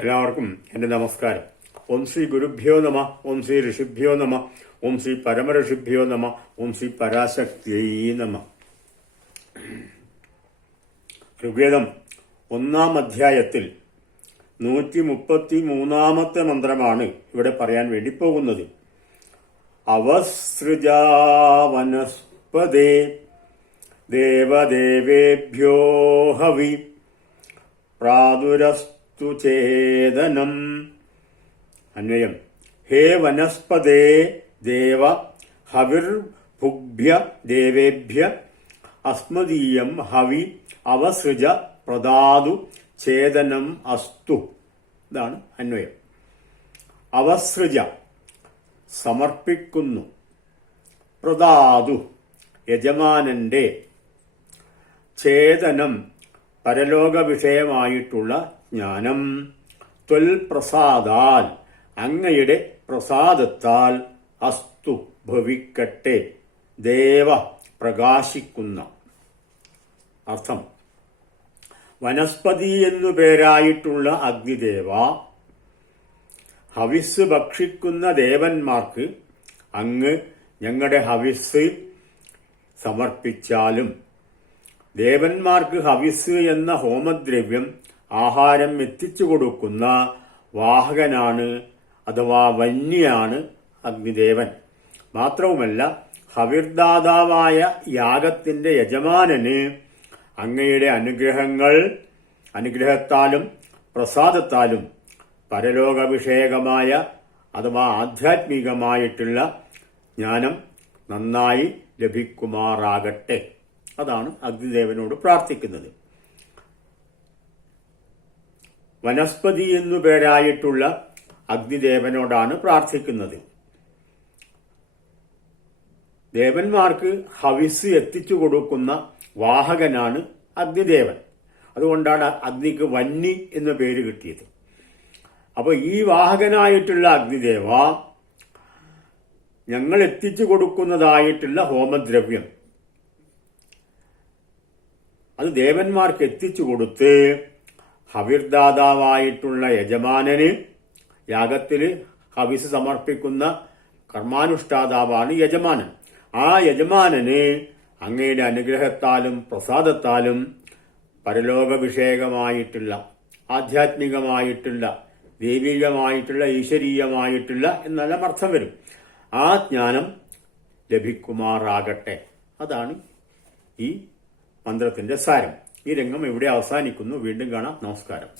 എല്ലാവർക്കും എൻ്റെ നമസ്കാരം. ഓം ശ്രീ ഗുരുഭ്യോ നമ, ഓം ശ്രീ ഋഷിഭ്യോ നമ, ഓം ശ്രീ പരമഋഷിഭ്യോ നമ, ഓം ശ്രീ പരാശക്തിയൈ നമ. ഋഗ്വേദം 1-ാം അധ്യായത്തിൽ 133-ാമത്തെ മന്ത്രമാണ് ഇവിടെ പറയാൻ വേണ്ടി പോകുന്നത്. അവസൃജാ വനസ്പദേ ദേവദേവേഭ്യോ ഹവി പ്രാദുരസ്തു ചേതനം. അന്വയം: ഹേ വനസ്പതേ ദേവ ഹവിർഭുഗ്ഭ്യ ദേവേഭ്യ അസ്മദീയം ഹവി അവസൃജ പ്രദാതു ചേതനം അസ്തു. ഇതാണ് അന്വയം. അവസൃജ സമർപ്പിക്കുന്നു, പ്രദാതു യജമാനന്റെ, ചേതനം പരലോക വിഷയമായിട്ടുള്ള ജ്ഞാനം, ത്വൽ പ്രസാദാൽ അങ്ങയുടെ പ്രസാദത്താൽ, അസ്തു ഭവിക്കട്ടെ, ദേവ പ്രകാശിക്കുന്ന. അർത്ഥം: വനസ്പതി എന്നു പേരായിട്ടുള്ള അഗ്നിദേവ, ഹവിസ് ഭക്ഷിക്കുന്ന ദേവന്മാർക്ക് അങ്ങ് ഞങ്ങളുടെ ഹവിസ് സമർപ്പിച്ചാലും, ദേവന്മാർക്ക് ഹവിസ് എന്ന ഹോമദ്രവ്യം ആഹാരം എത്തിച്ചു കൊടുക്കുന്ന വാഹകനാണ് അഥവാ വന്യാണ് അഗ്നിദേവൻ. മാത്രവുമല്ല, ഹവിർദാതാവായ യാഗത്തിന്റെ യജമാനന് അങ്ങയുടെ അനുഗ്രഹത്താലും പ്രസാദത്താലും പരലോക വിഷയകമായ അഥവാ ആധ്യാത്മികമായിട്ടുള്ള ജ്ഞാനം നന്നായി ലഭിക്കുമാറാകട്ടെ. അതാണ് അഗ്നിദേവനോട് പ്രാർത്ഥിക്കുന്നത്. വനസ്പതി എന്നു പേരായിട്ടുള്ള അഗ്നിദേവനോടാണ് പ്രാർത്ഥിക്കുന്നത്. ദേവന്മാർക്ക് ഹവിസ് എത്തിച്ചു കൊടുക്കുന്ന വാഹകനാണ് അഗ്നിദേവൻ. അതുകൊണ്ടാണ് അഗ്നിക്ക് വന്നി എന്ന പേര് കിട്ടിയത്. അപ്പൊ ഈ വാഹകനായിട്ടുള്ള അഗ്നിദേവ, ഞങ്ങൾ എത്തിച്ചു കൊടുക്കുന്നതായിട്ടുള്ള ഹോമദ്രവ്യം അത് ദേവന്മാർക്ക് എത്തിച്ചു കൊടുത്ത് ഹവിർദാതാവായിട്ടുള്ള യജമാനന്, യാഗത്തിൽ ഹവിസ് സമർപ്പിക്കുന്ന കർമാനുഷ്ഠാതാവാണ് യജമാനൻ. ആ യജമാനന് അങ്ങയുടെ അനുഗ്രഹത്താലും പ്രസാദത്താലും പരലോക വിഷയകമായിട്ടുള്ള ആധ്യാത്മികമായിട്ടുള്ള ദൈവികമായിട്ടുള്ള ഈശ്വരീയമായിട്ടുള്ള എന്നെല്ലാം അർത്ഥം വരും. ആ ജ്ഞാനം ലഭിക്കുമാറാകട്ടെ. അതാണ് ഈ മന്ത്രത്തിന്റെ സാരം. ഈ രംഗം ഇവിടെ അവസാനിക്കുന്നു. വീണ്ടും കാണാം. നമസ്കാരം.